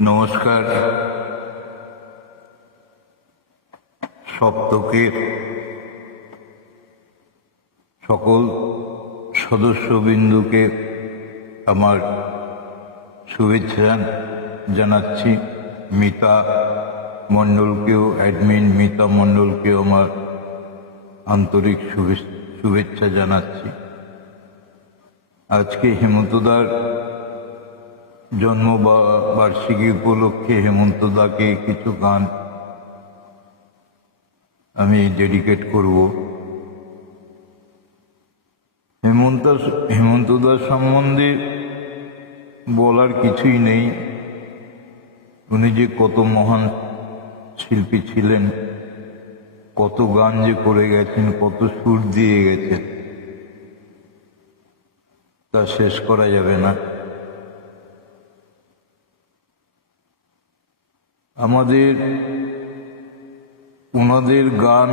নমস্কার। সপ্তকের সকল সদস্যবৃন্দুকে আমার শুভেচ্ছা জানাচ্ছি। মিতা মণ্ডলকেও, অ্যাডমিন মিতা মণ্ডলকেও আমার আন্তরিক শুভেচ্ছা জানাচ্ছি। আজকে হেমন্তদার জন্মবার্ষিকী উপলক্ষে হেমন্তদাকে কিছু গান আমি ডেডিকেট করব। হেমন্তদার সম্বন্ধে বলার কিছুই নেই। উনি যে কত মহান শিল্পী ছিলেন, কত গান যে করে গেছেন, কত সুর দিয়ে গেছেন, তা শেষ করা যাবে না। আমাদের ওনাদের গান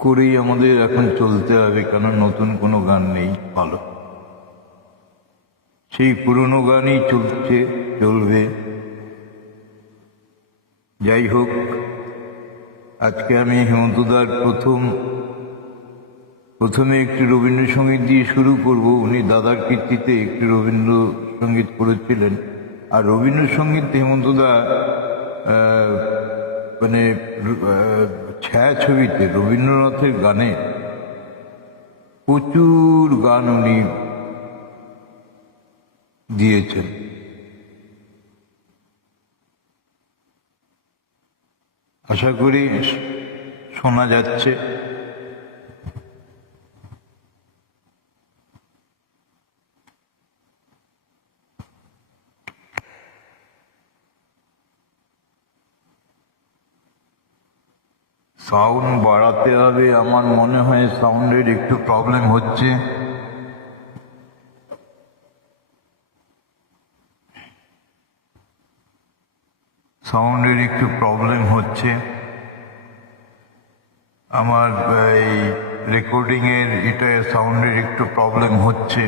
করেই আমাদের এখন চলতে হবে, কেন নতুন কোনো গান নেই ভালো। সেই পুরনো গানই চলবে। যাই হোক, আজকে আমি হেমন্তদার প্রথমে একটি রবীন্দ্রসঙ্গীত দিয়ে শুরু করব। উনি দাদার কীর্তিতে একটি রবীন্দ্রসঙ্গীত করেছিলেন। আর রবীন্দ্রসঙ্গীত হেমন্তদা মানে ছায়াছবিতে রবীন্দ্রনাথের গানে প্রচুর গান উনি দিয়েছেন। আশা করি শোনা যাচ্ছে। সাউন্ড বাড়াতে হবে। আমার মনে হয় সাউন্ডের একটু প্রবলেম হচ্ছে। আমার এই রেকর্ডিংয়ের এটা সাউন্ডের একটু প্রবলেম হচ্ছে,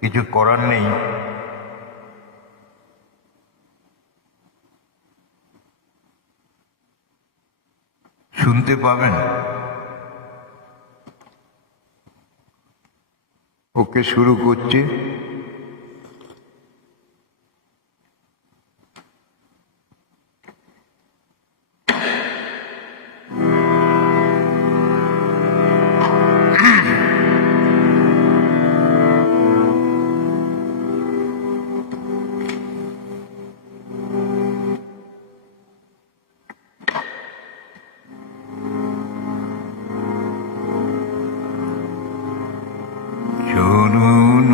কিছু করার নেই। শুনতে পাবেন? ওকে, শুরু করছি। চরণ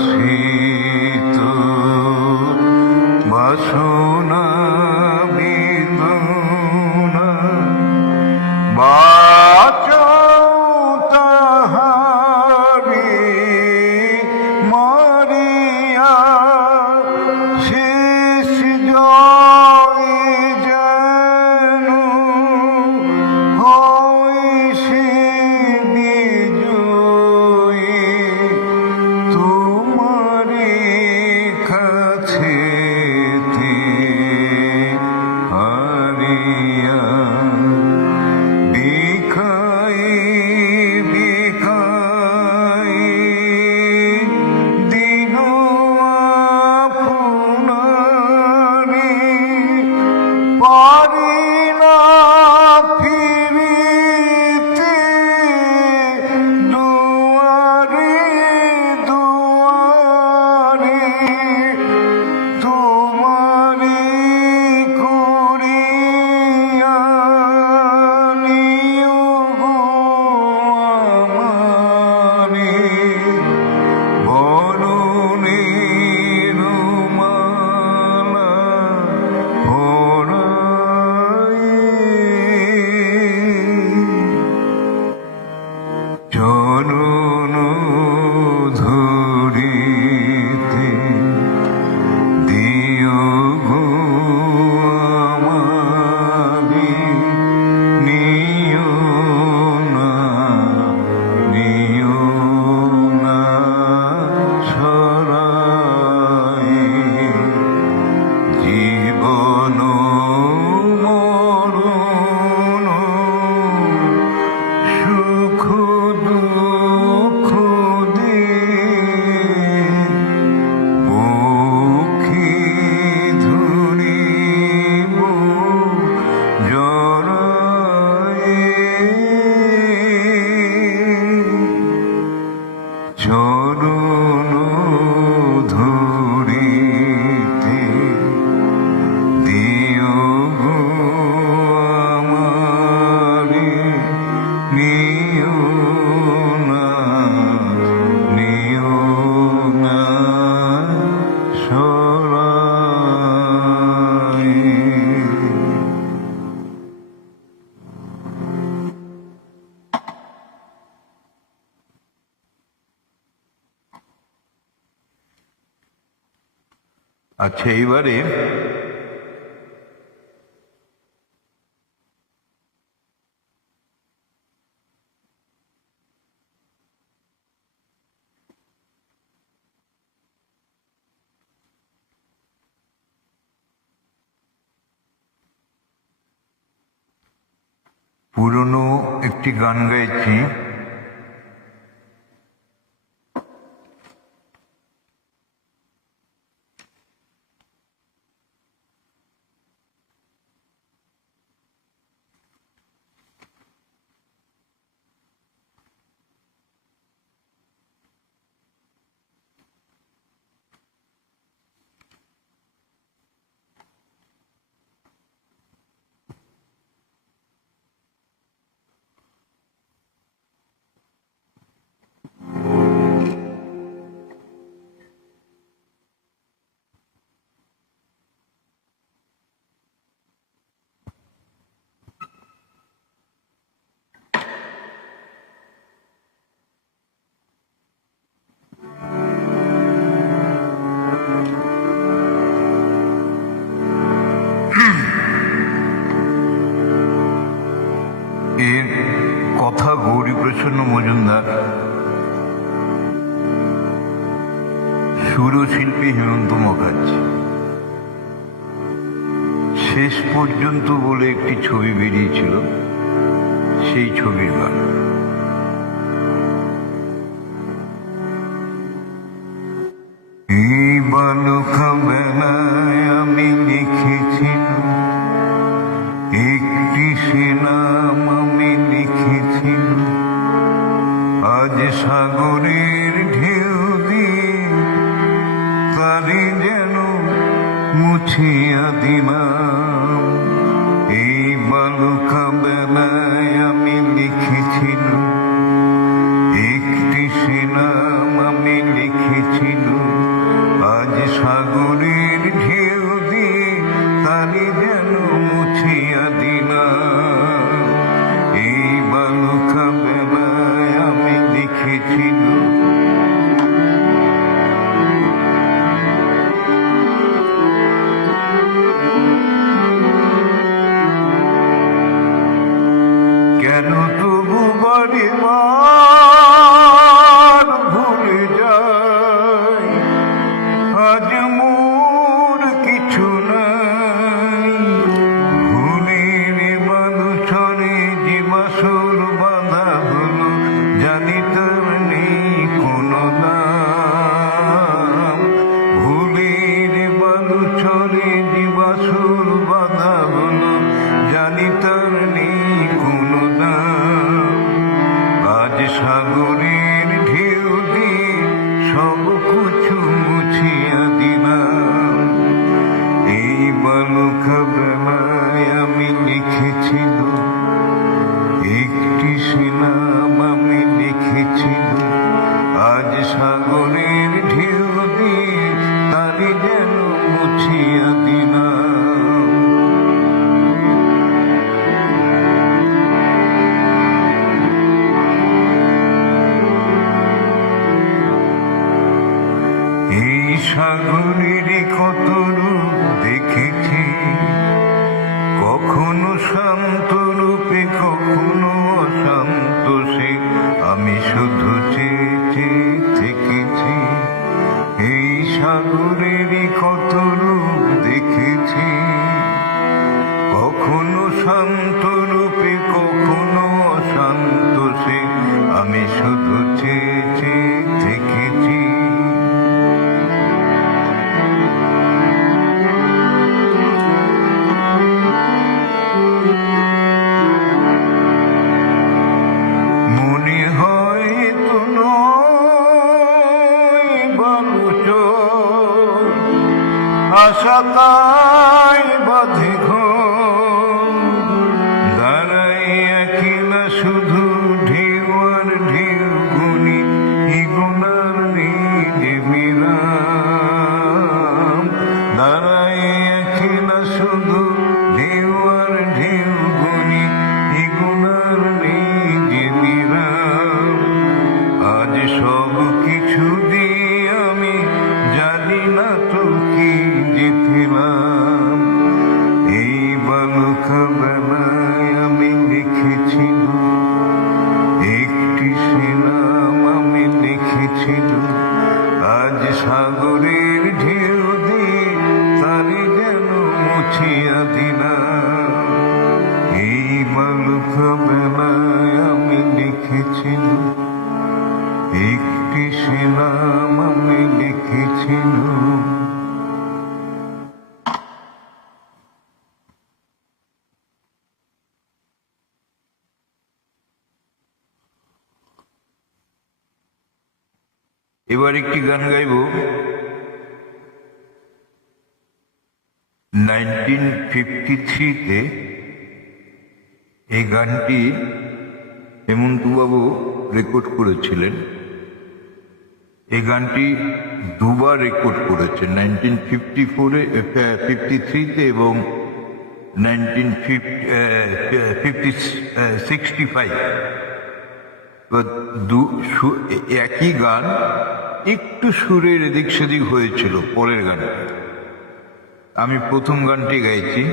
কাছে তোর বাসনা বেদনা বাঁচাও তাহারে মারিয়া শেষ জয় যেন হয় সে বিজয়ী তোমারে কাছেতে হারিয়া বিকাই বিকাই দিন আপনারে পারি না ফিরিতে দুয়ারে দুয়ারে তোমারে করিয়া নিও গো আমারে বরণের মালা পরায়ে চরণ ধরিতে দিও গো আমারে নিও না ছড়ায়ে জীবন মরণ সুখ দুঃখ দিয়ে বুকে ধরিব জড়ায়ে চরণ ধরিতে দিও গো আমারে নিও না ছড়ায়ে আচ্ছা, এইবারে পুরনো একটি গান গাইছি। এর কথা গৌরীপ্রসন্ন মজুমদার, সুরশিল্পী হেমন্ত মুখার্জি। শেষ পর্যন্ত বলে একটি ছবি বেরিয়েছিল, সেই ছবির গান। এই বালুকা বেলায় আমি লিখেছিলাম একটি সেনাম, আমি লিখেছিলাম আজ সাগরের ঢেউ দিয়ে তারি যেন মুছিয়া দিলাম। এই বালুকা বেলায় আমি লিখেছিলাম একটি সেনাম, আমি লিখেছিলাম সাগরের কত রূপ দেখেছি, কখনো শান্ত রূপে কখনো অশান্ত সে, আমি শুধু চেয়ে চেয়ে থেকেছি। এই সাগরের কত রূপ দেখেছি, কখনো শান্ত রূপে কখনো অশান্ত সে, আমি শুধু চেয়ে চেয়ে থেকেছি। মনে হয় তো নয় বালুচর, আশা তাই বাঁধে ঘর, দাঁড়াই একলা শুধু ঢেউ আর ঢেউ গুনি, ইগুনার নিজে বিরাম। দাঁড়াই একলা শুধু ঢেউ আর ঢেউ গুনি, ইগুনার নিজে বিরাম। আজ সব কিছু দিয়ে আমি জানি না তো কি জিতলাম। এই বালুকা বেলায় আমি লিখেছিলাম একটি শিলাম, আমি লিখেছিলাম আজ সাগরের ঢেউ দিয়ে তারে যেন মুছিয়া দিলাম। এই বালুকা বেলায় আমি লিখেছিলাম একটি শিলাম, আমি লিখেছিলাম। এবার একটি গান গাইব 1953-তে। এই গানটি হেমন্তবাবু রেকর্ড করেছিলেন। এই গানটি দুবার রেকর্ড করেছেন, 1954-এ, 53-তে এবং 65। একই গান, একটু সুরের এদিক সেদিক হয়েছিল পরের গানটা। আমি প্রথম গানটি গাইছি।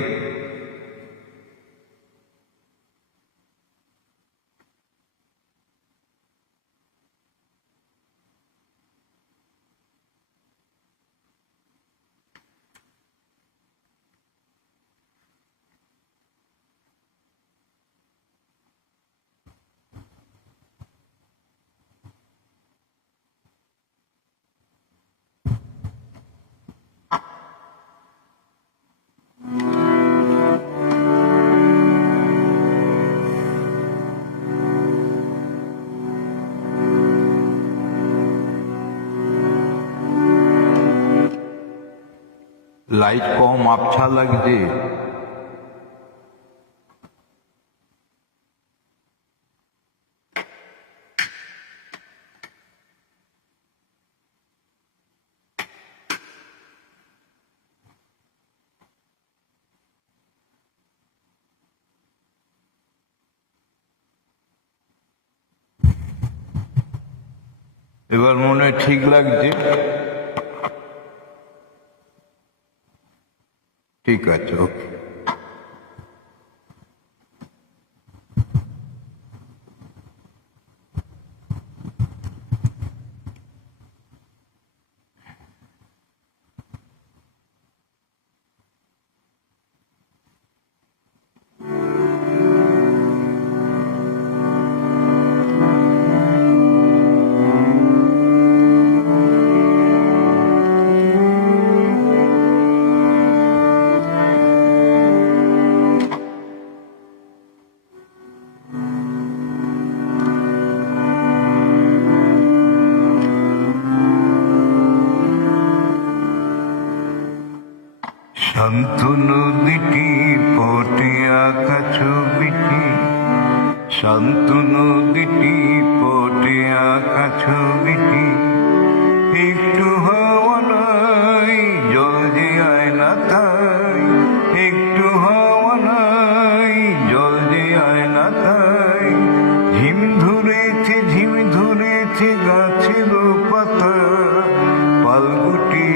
লাইট কম আবছা লাগছে। এবার মনে হয় ঠিক লাগছে। ঠিক আছে, ওকে। শান্ত নদীটি পটে আঁকা ছবিটি, শান্ত নদীটি পটে আঁকা ছবিটি, একটু হাওয়া নাই জল যে আয় না তাই, একটু হাওয়া নাই জল যে আয় না তাই, ঝিম ধরেছে গাছের পাতা, পালগুটি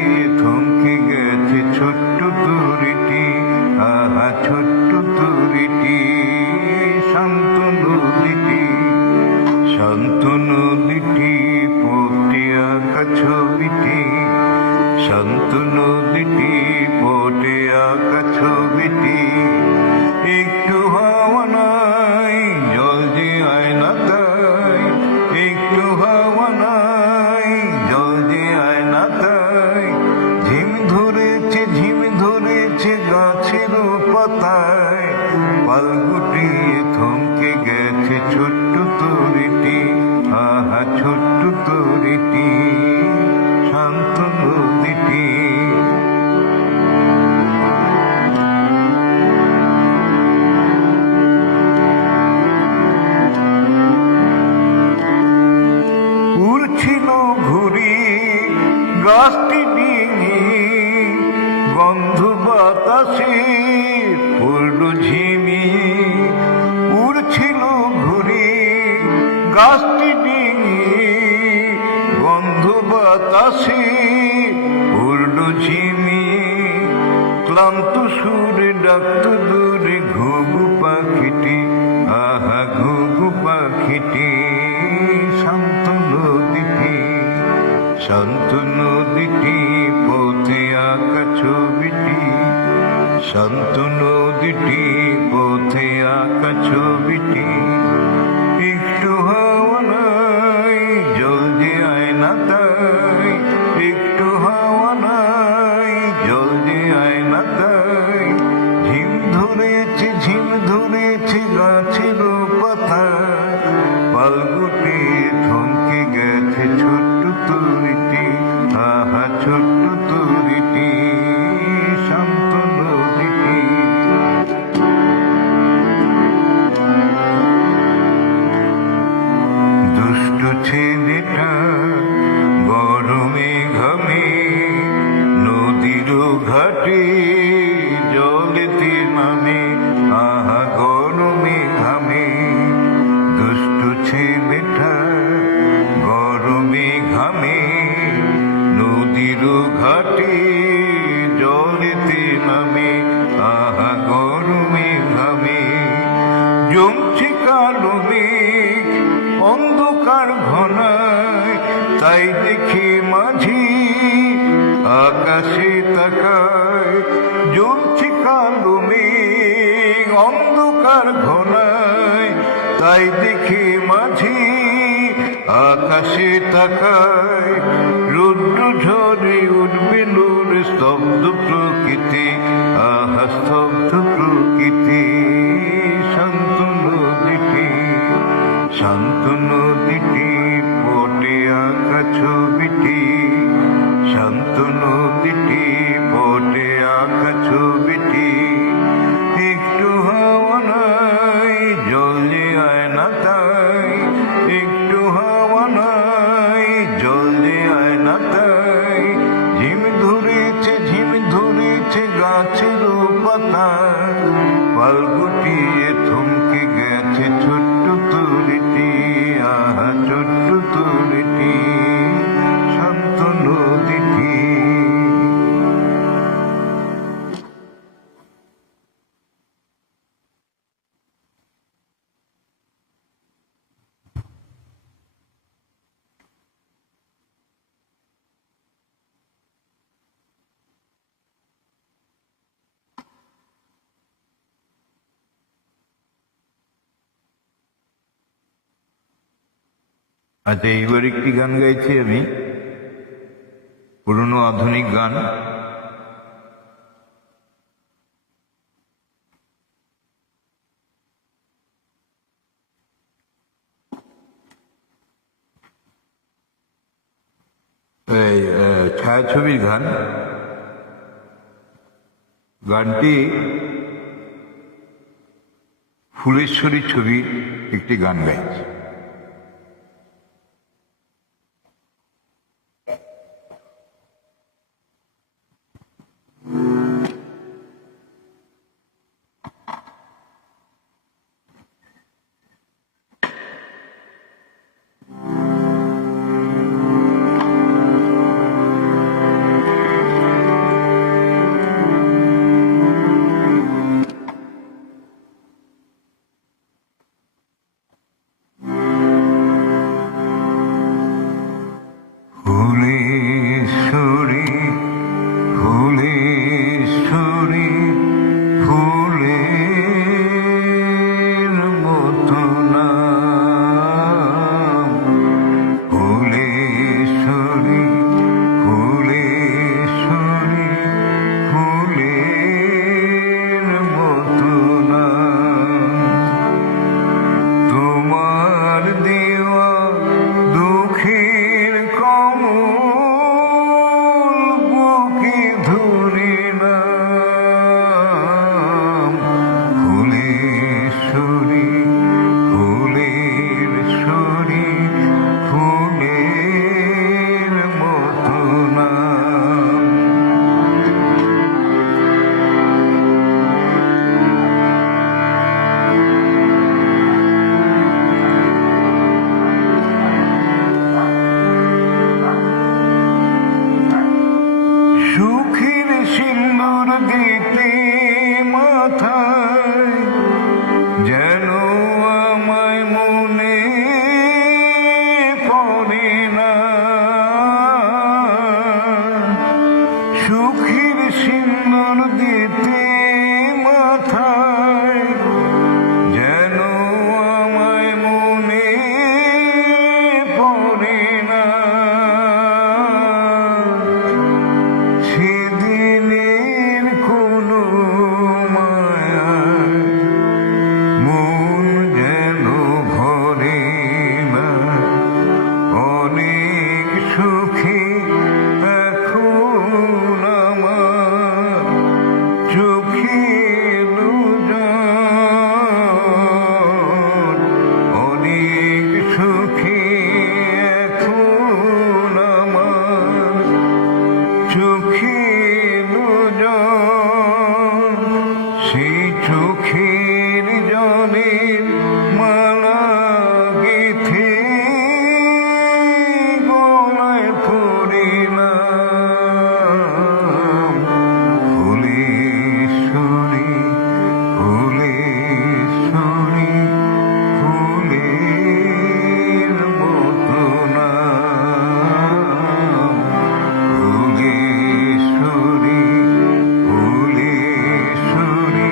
গাছটি ডিঙি গন্ধ বাতাসে পড়ল ঝিমি উড়ছিল ঘুরে গাছটি ডিঙি গন্ধ বাতাসে পড়ল ঝিমি ক্লান্ত সুরে ডাকত দূরে ঘুঘু পাখিটি আহা ঘুঘু পাখিটি শান্ত নদীটি শান্ত নদীটি পথে আঁকা ছবিটি শান্ত নদীটি পথে আঁকা ছবিটি একটু হাওয়া নাই জল যে আয় না তাই একটু হাওয়া নাই জল যে আয় না তাই ঝিম ধরেছে গাছের পাতা পালগুটি থমকে গেছে ছোট্ট তরিটি আহা ছোট্ট তরিটি শান্ত নদীটি দুষ্ট ছেলেটা গরমে ঘামে নদীর ঘাটে জলেতে নামে আহা গরমে ঘামে দুষ্ট ছেলেটা গরমে ঘামে নদীর ঘাটে জলেতে নামে আহা গরমে ঘামে জমছে কালো মেঘ অন্ধকার ঘনায় তাই দেখে মাঝি আকাশে তাকায় জমছে কালো মেঘ অন্ধকার ঘনায় তাই দেখে মাঝি আকাশে তাকায় রুদ্র ঝরে উঠবে নূর স্তব্ধ প্রকৃতি আহা স্তব্ধ প্রকৃতি শান্ত নদীটি শান্ত নদীটি পটে আঁকা ছবিটি শান্ত নদীটি পটে আঁকা ছবিটি একটু হাওয়া নাই জল যে আয় না তাই একটু হাওয়া নাই জল যে আয় না তাই ঝিম ধরেছে গাছের পাতা পাল গুটিয়ে থমকে গেছে ছোট্ট তরিটি আহা ছোট্ট তরিটি শান্ত নদীটি আচ্ছা, এইবার একটি গান গাইছি আমি, পুরনো আধুনিক গান। ছায়াছবির গান। গানটি ফুলেশ্বরী ছবির একটি গান গাইছে। সুখের সিন্দুর দিতে মাথায় যেন আমায় মনে পড়ে না সেদিনের কোনো মায়ায় মন যেন ভরে না অনেক সুখে এখন আমার চোখে দুজন অনেক সুখে এখন আমার চোখে দুজন সেই চোখের জলের মালা গেথে গলায় পড়িলাম ফুলেশ্বরী ফুলেশ্বরী ফুলের মতো নাম ফুলেশ্বরী ফুলেশ্বরী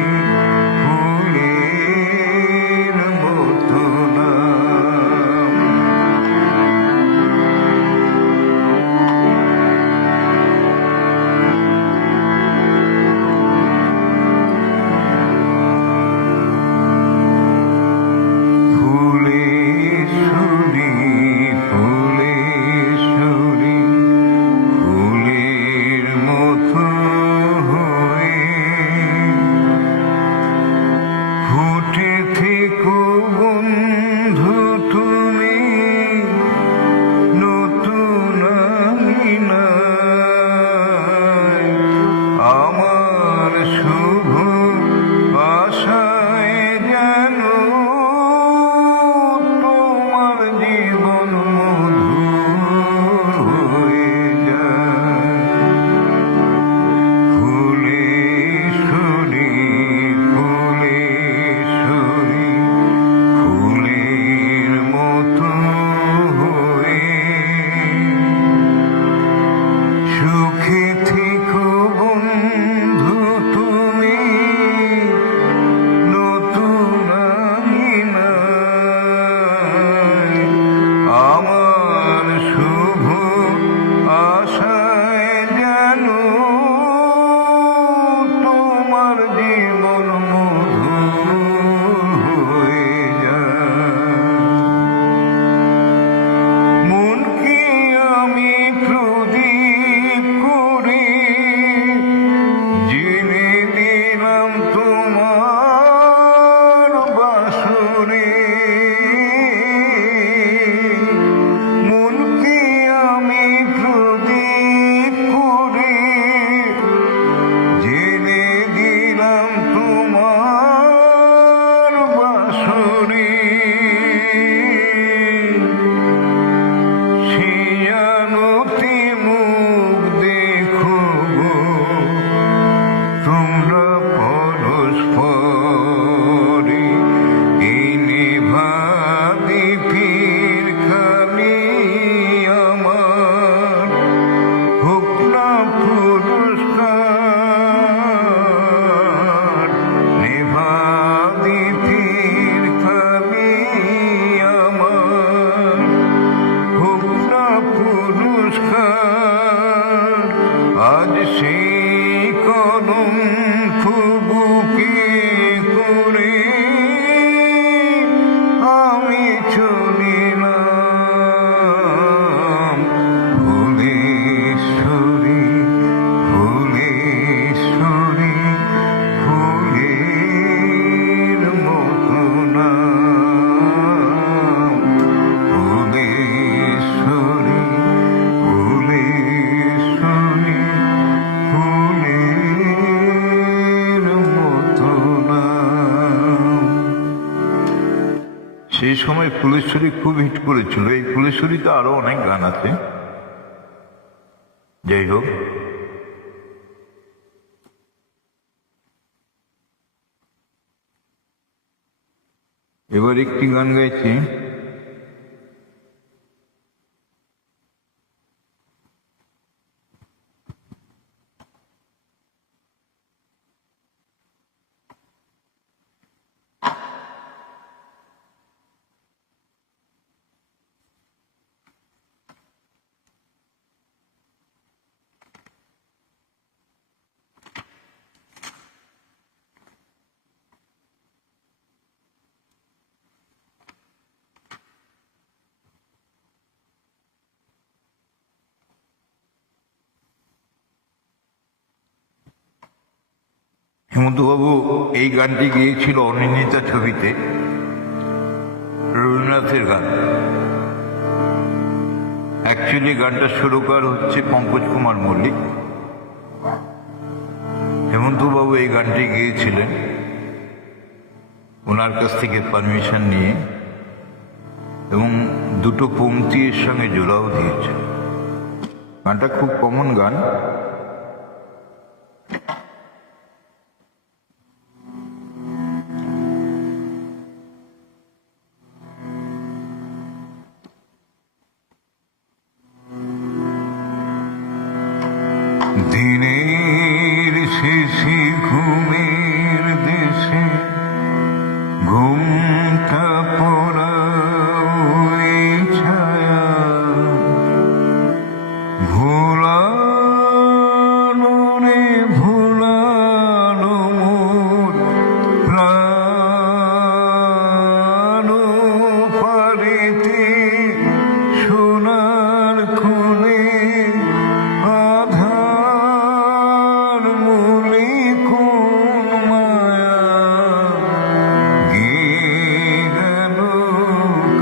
ফুলের মতো নাম। ফুলেশ্বরী ফুলেশ্বরী ফুলের মতো হয়ে ফুটে থেকো বন্ধু তুমি নতুন আঙিনায় আমার শুভ আশায় যেন তোমার জীবন মধুর হয়ে যায় ফুলেশ্বরী ফুলেশ্বরী ফুলের মতো হয়ে সুখে থেকো বন্ধু তুমি নতুন আঙিনায় আমার শুভ আশায় যেন তোমার জীবন মধুর হয়ে যায় মনকে আমি প্রদীপ করে জেনে দিলাম তোমার বাসরে মনকে আমি প্রদীপ করে জেনে দিলাম তোমার বাসরে শিয়ানতে মুখ দেখো গো তোমরা পরস্পরে এই নিভা দীপের খালি আমার হোক না পুরস্কার নিভা দীপের খালি আমার হোক না পুরস্কার আজ সেই কদম ফুবুকে করে আমি চলিলাম ফুলেশ্বরী ফুলেশ্বরী ফুলের মতো নাম ফুলেশ্বরী ফুলেশ্বরী ফুলের মতো নাম। সেই সময় ফুলেশ্বরী খুব হিট করেছিল এই ফুলেশ্বরীতে আরো অনেক গান আছে যাই হোক এবার একটি গান গাইছি হেমন্তবাবু এই গানটি গেয়েছিল অনিন্দিতা ছবিতে, রবীন্দ্রনাথের গান। অ্যাকচুয়ালি গানটা সুরকার হচ্ছে পঙ্কজ কুমার মল্লিক। হেমন্তবাবু এই গানটি গেয়েছিলেন ওনার কাছ থেকে পারমিশন নিয়ে, এবং দুটো পংক্তি এর সঙ্গে জোড়াও দিয়েছে। গানটা খুব কমন গান। দিনের শেষে ঘুমের দেশে ঘুমটা পড়া ওই ছায়া, ভোলানো রে ভোলানো মোর প্রাণ পারিতে সোনার খুনে আধার মূলে কোন মায়া গেয়ে গেল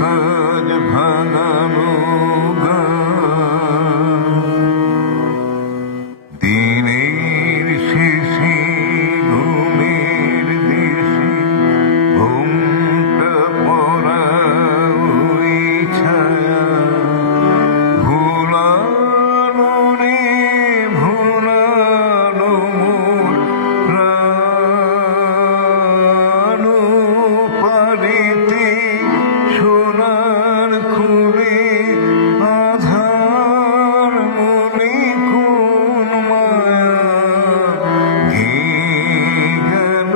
কাজ ভাঙানো গান। দিনের শেষে ঘুমের দেশে ঘুমটা পড়া ওই ছায়া, ভোলানো রে ভোলানো মোর প্রাণ পারিতে সোনার খুলে আধার মনে কোন মায়া গেয়ে গেল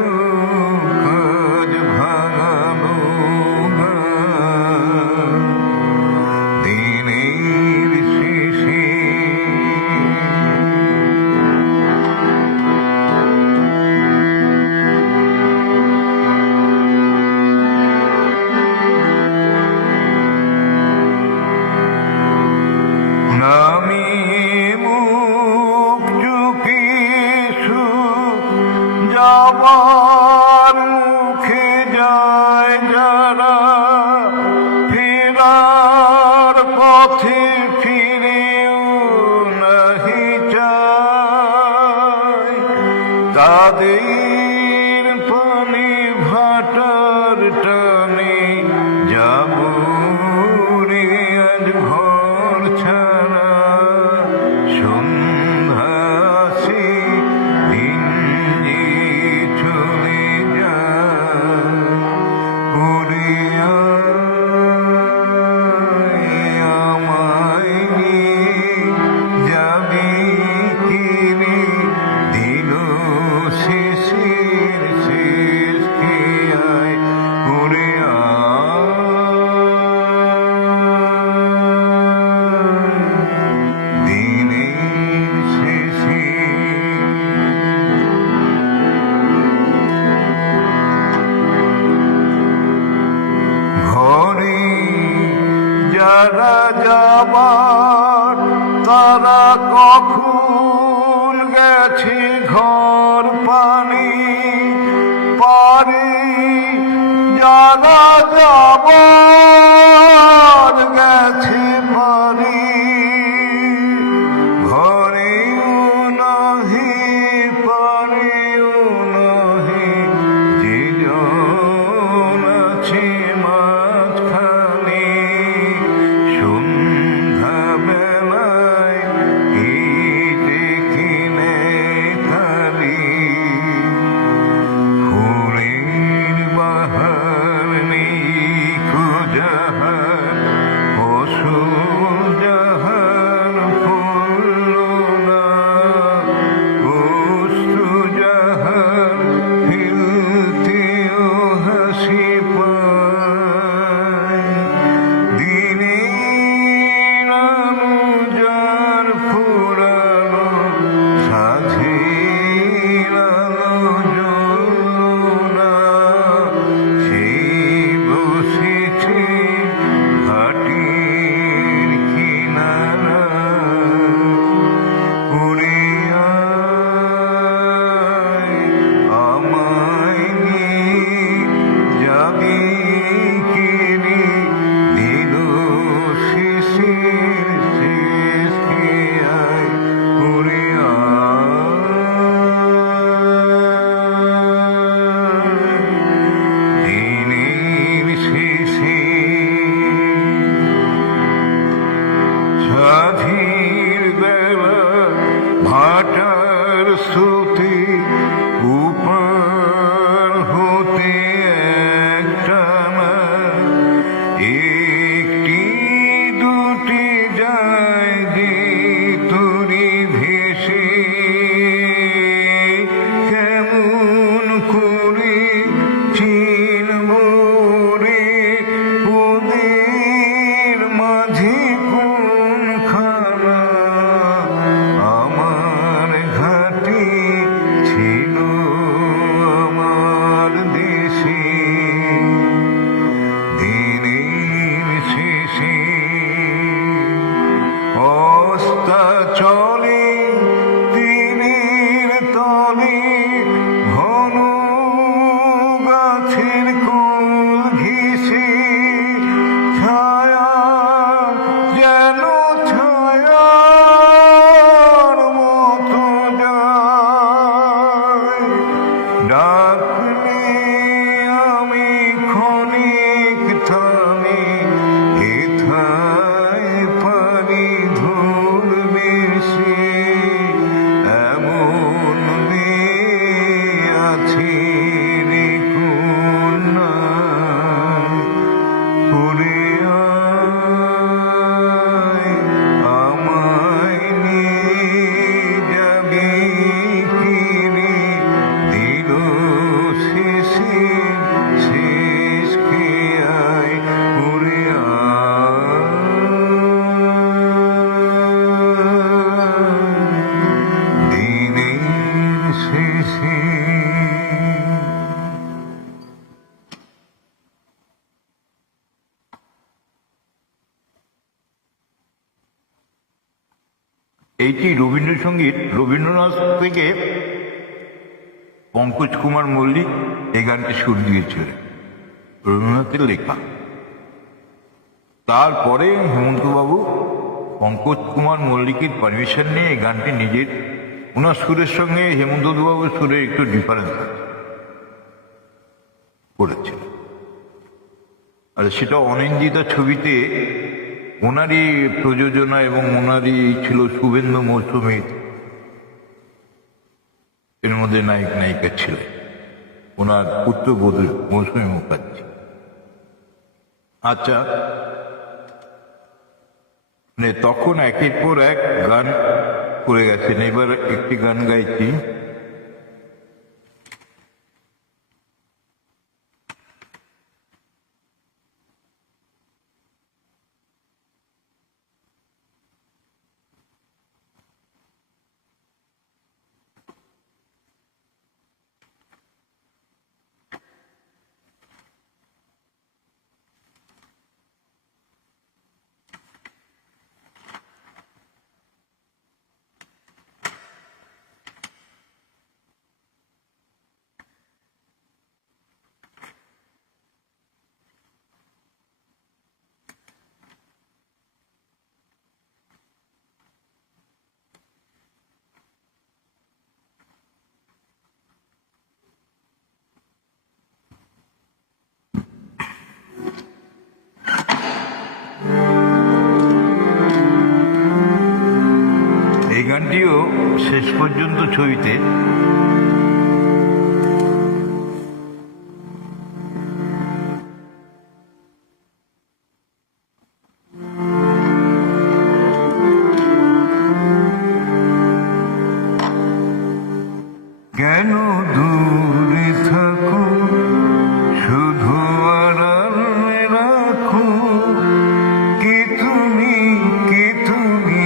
কাজ ভাঙানো গান। দিনের শেষে নামিয়ে মুখ ঝুঁকিয়ে সুখ যাবার মুখে যায় যারা, ফেরার পথে ফিরেও নাহি চায়, তাদের পানি ভাটার টানে যাব রে আজ ঘর ছাড়া। সন্ধ্যা আসে দিন যে চলে যায়, ওরে আয় আমায় নিয়ে যাবি কি রে দিন শেষের শেষ খেয়ায়, ওরে দিনের শেষে। ঘরে যারা যাবার তারা কখন গেছে ঘর পানি পারে, যারা যাবার গেছে পারি, ঘরেও নাহি পারেও নাহি যে জন আছে মাঝখানে। সন্ধ্যা বেলায় এই দেখিলে তারি, ফুলের বাহার নেই খোঁজাহার অসুর এইটি রবীন্দ্রসঙ্গীত রবীন্দ্রনাথ থেকে পঙ্কজ কুমার মল্লিক এই গানটি সুর দিয়েছিলেন, রবীন্দ্রনাথের লেখা। তারপরে হেমন্তবাবু পঙ্কজ কুমার মল্লিকের পারমিশন নিয়ে এই গানটি নিজের, ওনার সুরের সঙ্গে হেমন্তবাবুর সুরের একটু ডিফারেন্স আছে, করেছিল। আর সেটা অনিন্দিতা ছবিতে ওনারই প্রযোজনা এবং ওনারই ছিল, শুভেন্দু মৌসুমী এর মধ্যে নায়ক নায়িকা ছিল, ওনার পুত্রবধূ মৌসুমী মুখার্জি। আচ্ছা, তখন একের পর এক গান করে গেছেন, এবার একটি গান গাইছি। এই গানটিও শেষ পর্যন্ত ছবিতে কেন দূরে থাকো, শুধু আড়ালে রাখো, কে তুমি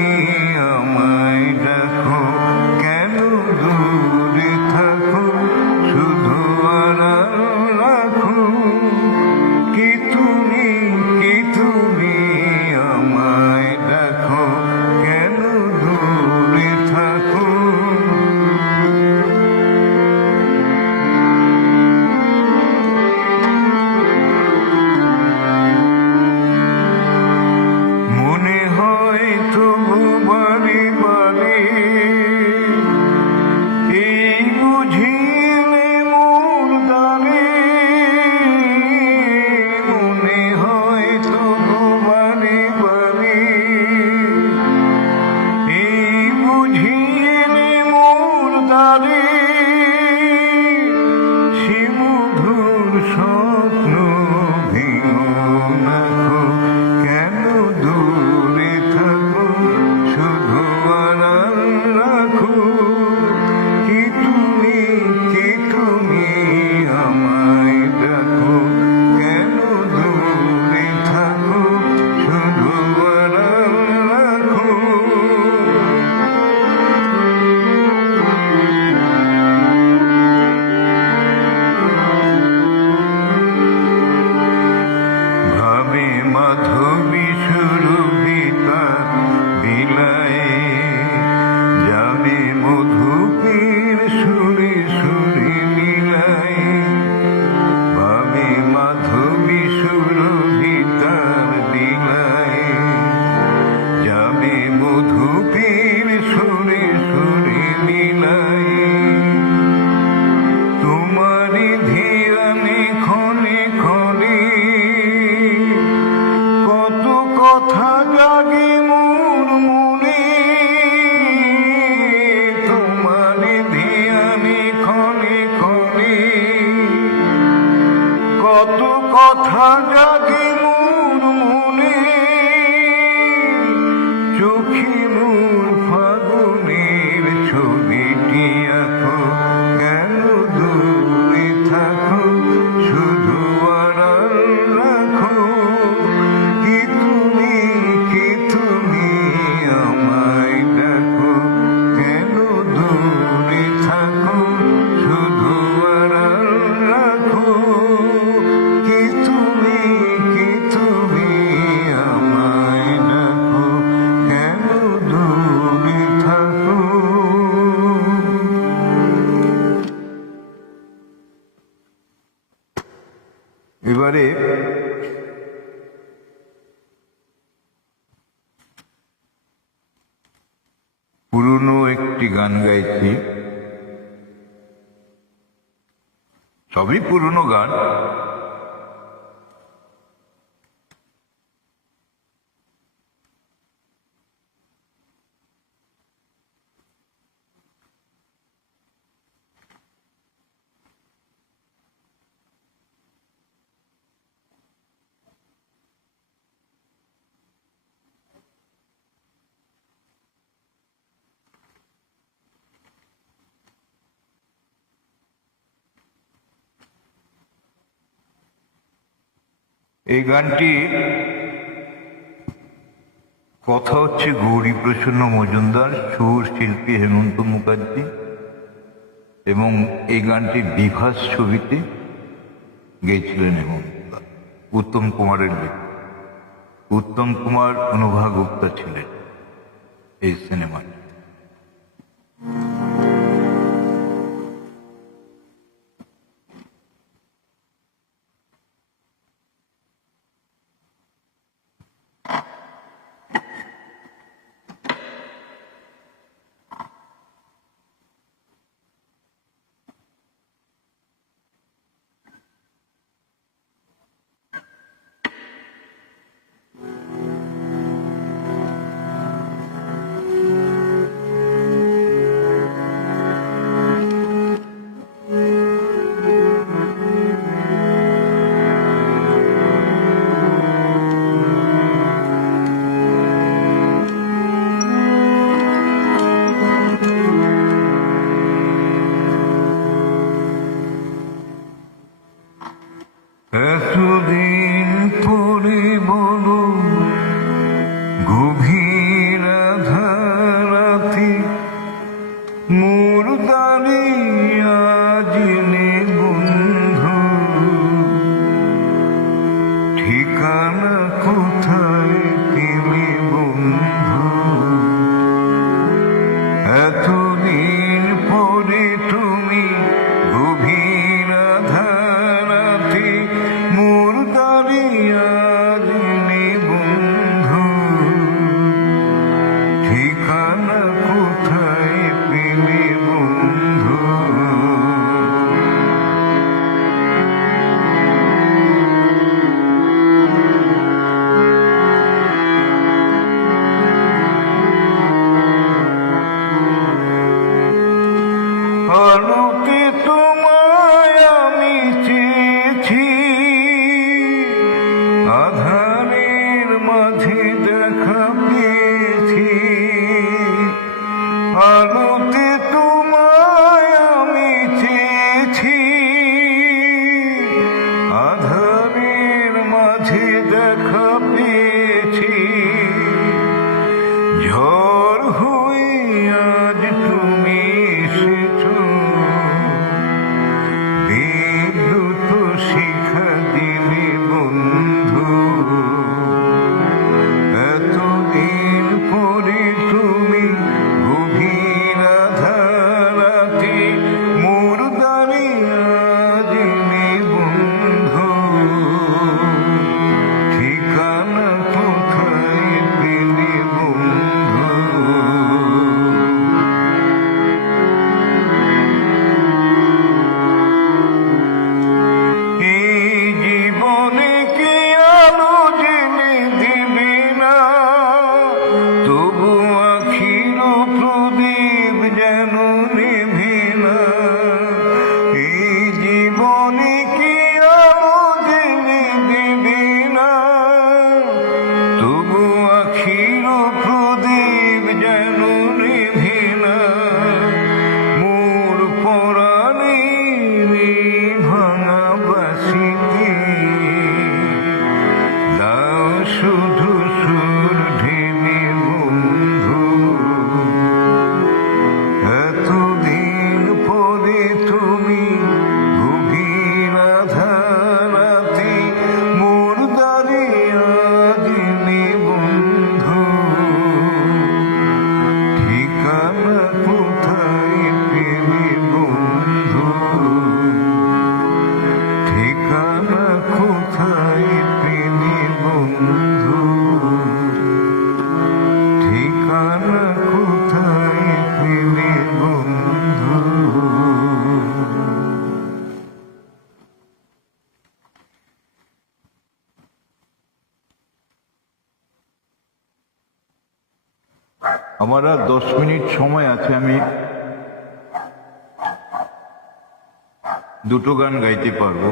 আমায় ডাকো, কেন দূরে থাকো। এবারে পুরনো একটি গান গাইছি, সবই পুরনো গান। এই গানটি কথা হচ্ছে গৌরীপ্রসন্ন মজুমদার, সুর শিল্পী হেমন্ত মুখার্জি, এবং এই গানটি বিভাস ছবিতে গেয়েছিলেন হেমন্ত, উত্তম কুমারের লেখা। উত্তম কুমার অনুভা গুপ্তা ছিলেন এই সিনেমায়। এতদিন পরে বলো গভীর আধারাতে মোর দাঁড়িয়ে জেনে বন্ধু, ঠিকানা কোথায় পেলে বন্ধু? এতদিন পরে তুমি গভীর আধারাতে মোর দাঁড়িয়ে জেনে বন্ধু, ঠিকানা কোথায় পেলে বন্ধু? আমার আর 10 মিনিট সময় আছে, আমি দুটো গান গাইতে পারবো।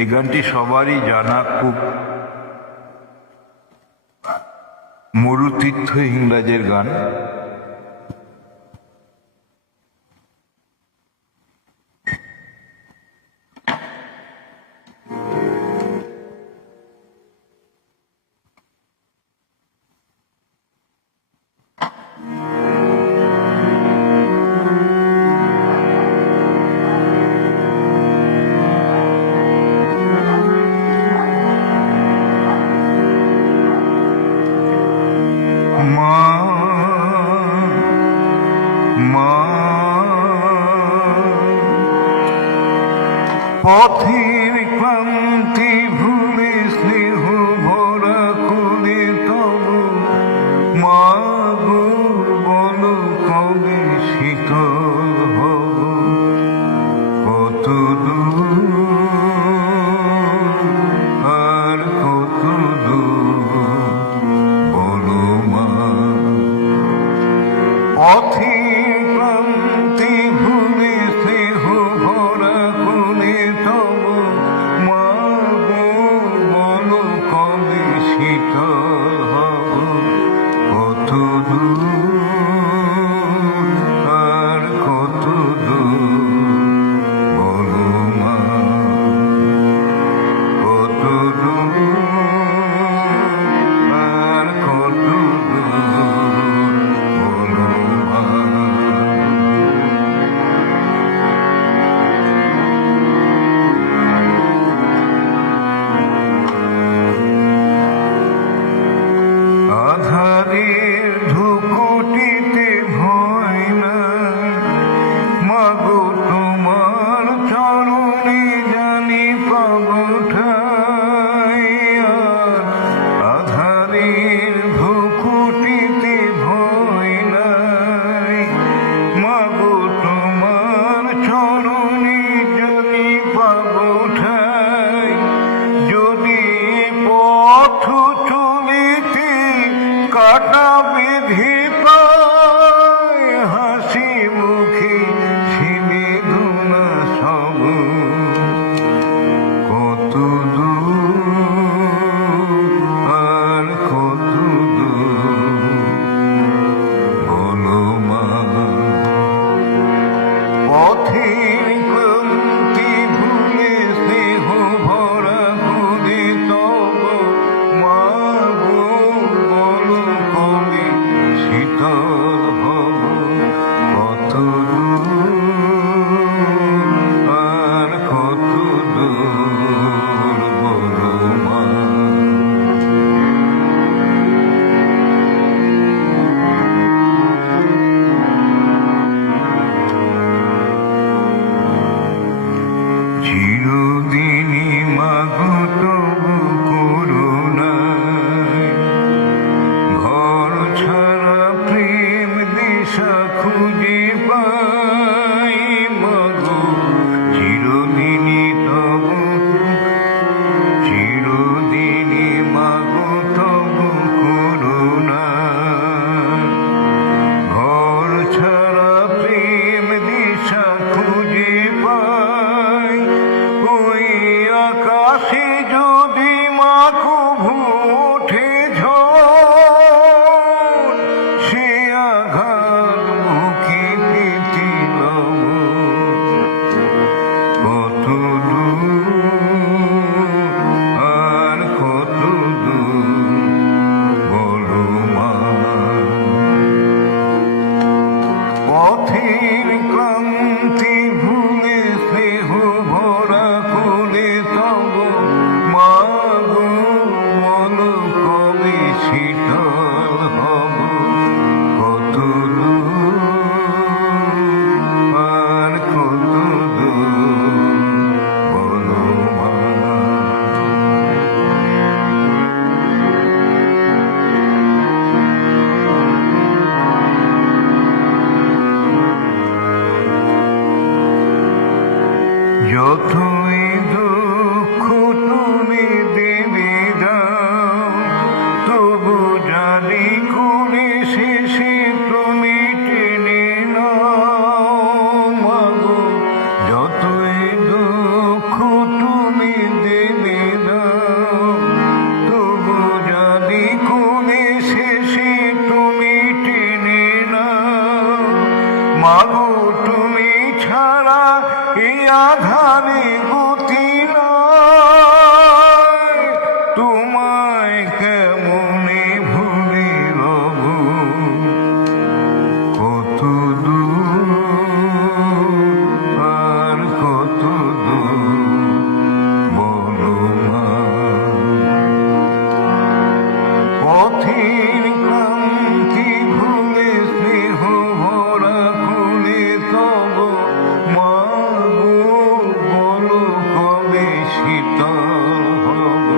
এই গানটি সবারই জানা, খুব মরুতীর্থ ইংরাজের গান। পথের ক্লান্তি ভুলে স্নেহ ভরা কোলে তবু মা গো বলো কবে শীতল হব, কত দূর আর কত দূর বলো মা। পথের ক্লান্তি ভুলে স্নেহ ভরা কোলে তবু মা গো বলো কবে শীতল হব, কত দূর আর কত দূর বলো মা, কত দূর আর কত দূর বলো মা। আধারের ধুকুটিতে ভয় নাই, মাগো তোমার চরণে জানি পাব ঠাই। আধারের ধুকুটিতে ভয় নাই, মাগো তোমার চরণে জানি পাব ঠাই। যদি পথ চলিতে কাটাবে জানি করে শেষে তুমি টেনে নাও মাগো, যতই দুঃখ তুমি দেবে দাও, তবু জানি করে শেষে তুমি টেনে নাও মাগো, তুমি ছাড়া এই আধারে গতি নয়, তোমায় কেমনে ভুলে রব, কত দূর আর কত দূর বলো মা। পথের ক্লান্তি ভুলে স্নেহ ভরা খুলে তব মা গো, বলো কবে শীতল হব,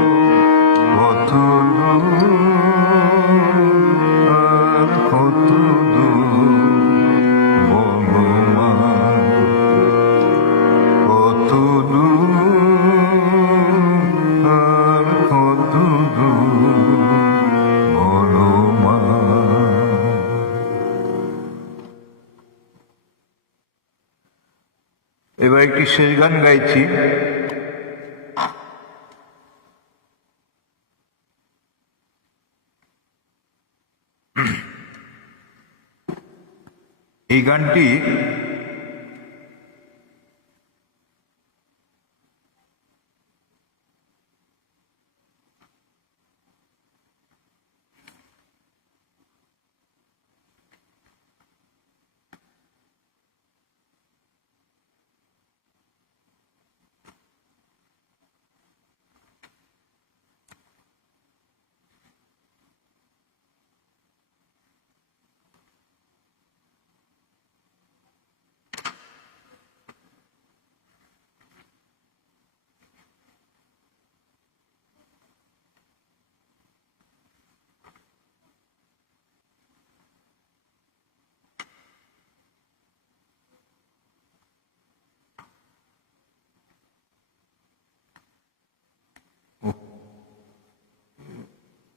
কত দূর আর কত দূর বলো মা, কত দূর আর কত দূর বলো মা। এবার একটি শেষ গান গাইছি। এই গানটি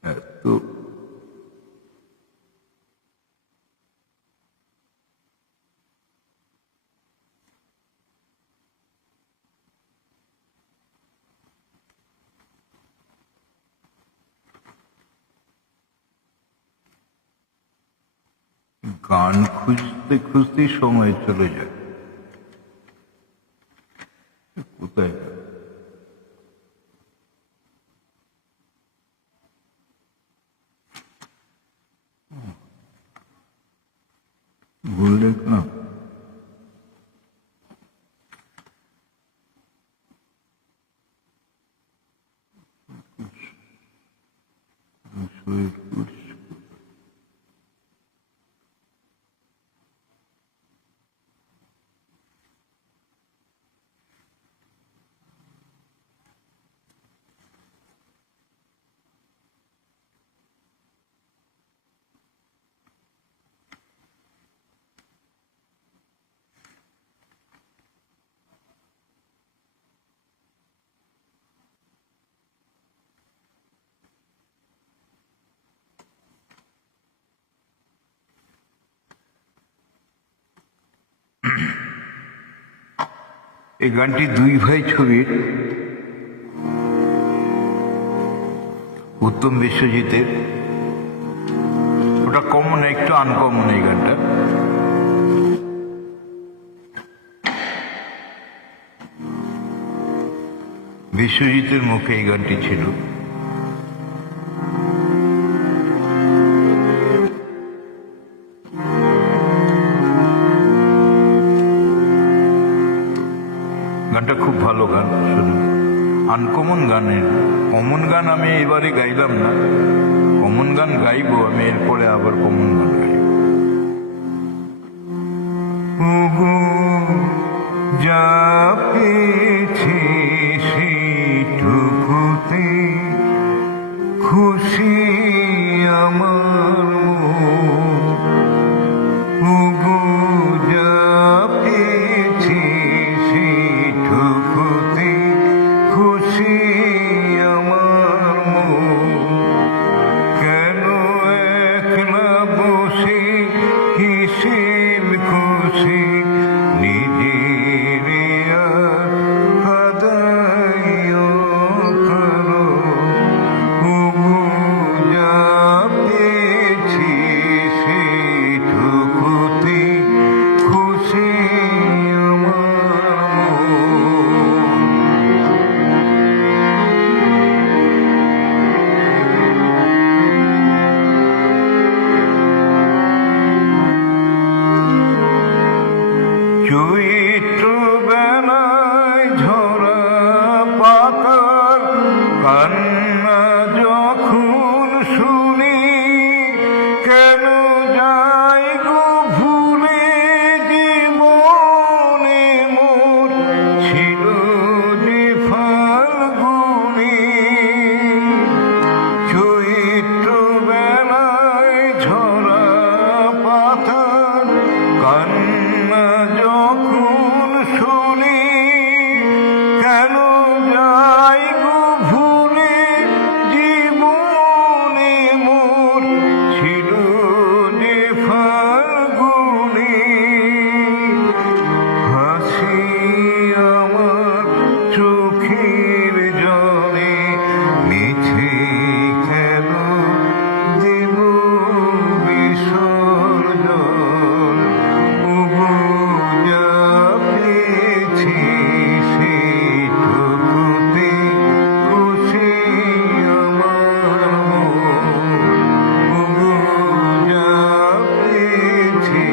এত গান খুঁজতে খুঁজতে সময় চলে যায়, কোথায় ভুল দেখলাম। এই গানটি দুই ভাই ছবির, উত্তম বিশ্বজিতের। ওটা কমন, একটু আনকমন এই গানটা। বিশ্বজিতের মুখে এই গানটি ছিল। গানটা খুব ভালো গান, শুনুন। আনকমন গানের, কমন গান আমি এবারে গাইলাম না, কমন গান গাইবো আমি এরপরে, আবার কমন গান গাইব। যা পেয়েছি সেইটুকুতে খুশি আমার কেন যাই গো ভুলে জীবনে মোর ছিল যে ফাল্গুনি, চৈত্র বেলায় ঝরা পাতার কান্না যখন শুনি, কেন যাই গো ভুলে জীবনে মোর ছিল যে ফাল্গুনি। হাসি আমার চোখের জলে মিছে কেন দেব বিসর্জন, ওগো যা পেয়েছি সেইটুকুতে খুশি আমার মন, ওগো যা পেয়েছি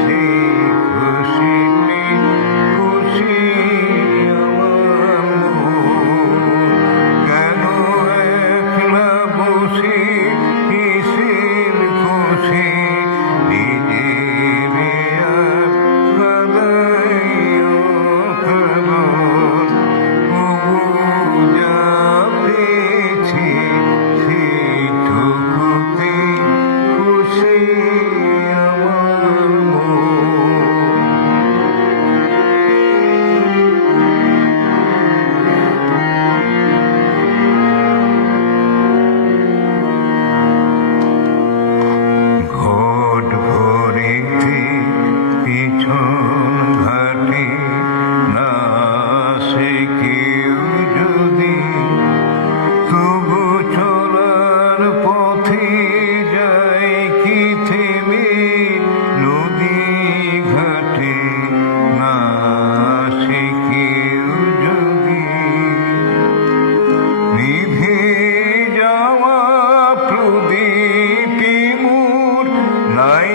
সেই খুশিতে খুশি আমার মন। কেন একলা বসে কিসের খুশি, নিজের আর কাঁদাইও কাঁদন, ওগো যা পেয়েছি সেইটুকুতে খুশি আমার মন। ঘট ভরেতে পিছন ঘাটে না আসে কেউ যদি, তবু চলার পথে যাই কি থেমে নদী ঘাটে না আসে কেউ যদি। নিভে যাওয়া প্রদীপে মোর নাই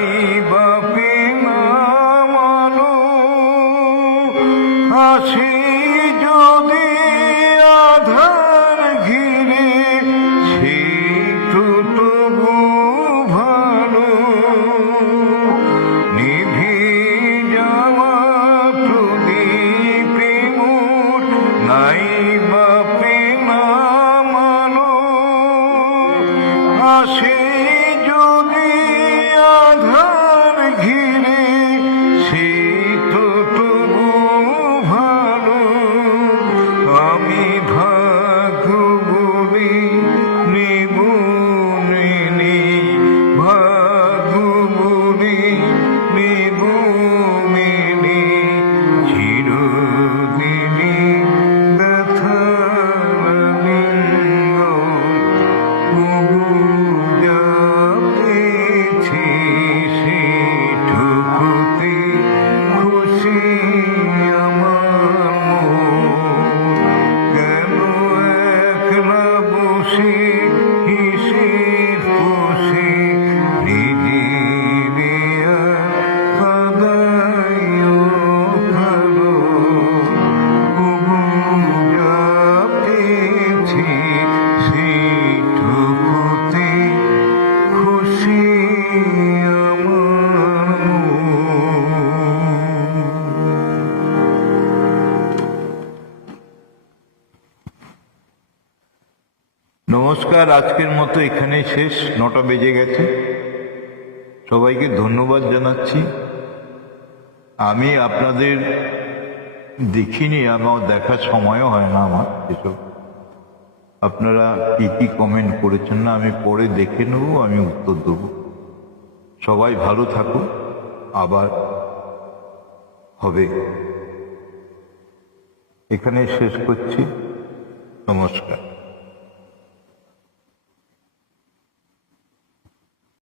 বাপে নামানো, আসে যদি আধার ঘিরে সে তো তবু ভালো। নিভে যাওয়া প্রদীপে মোর নাই বাপে নামানো, আসে যদি আধার ঘিরে সে তো তবু ভালো। আমি ভাগ্য বলে নেব মেনে, ভাগ্য বলে নেব মেনে, চিরদিনই ব্যথার আলিঙ্গন, ওগো যা পেয়েছি সেইটুকুতে খুশি আমার মন। কেন একলা বসে কিসের বসে, নিজের আর কাঁদাইও কাঁদন, ওগো যা পেয়েছি সেইটুকুতে খুশি আমার মন। নমস্কার, আজকের মতো এখানেই শেষ। 9টা বেজে গেছে। সবাইকে ধন্যবাদ জানাচ্ছি। আমি আপনাদের দেখিনি, আমার দেখার সময়ও হয় না আমার এসব। আপনারা কি কি কমেন্ট করেছেন না আমি পরে দেখে নেব, আমি উত্তর দেব। সবাই ভালো থাকুন, আবার হবে। এখানে শেষ করছি। নমস্কার।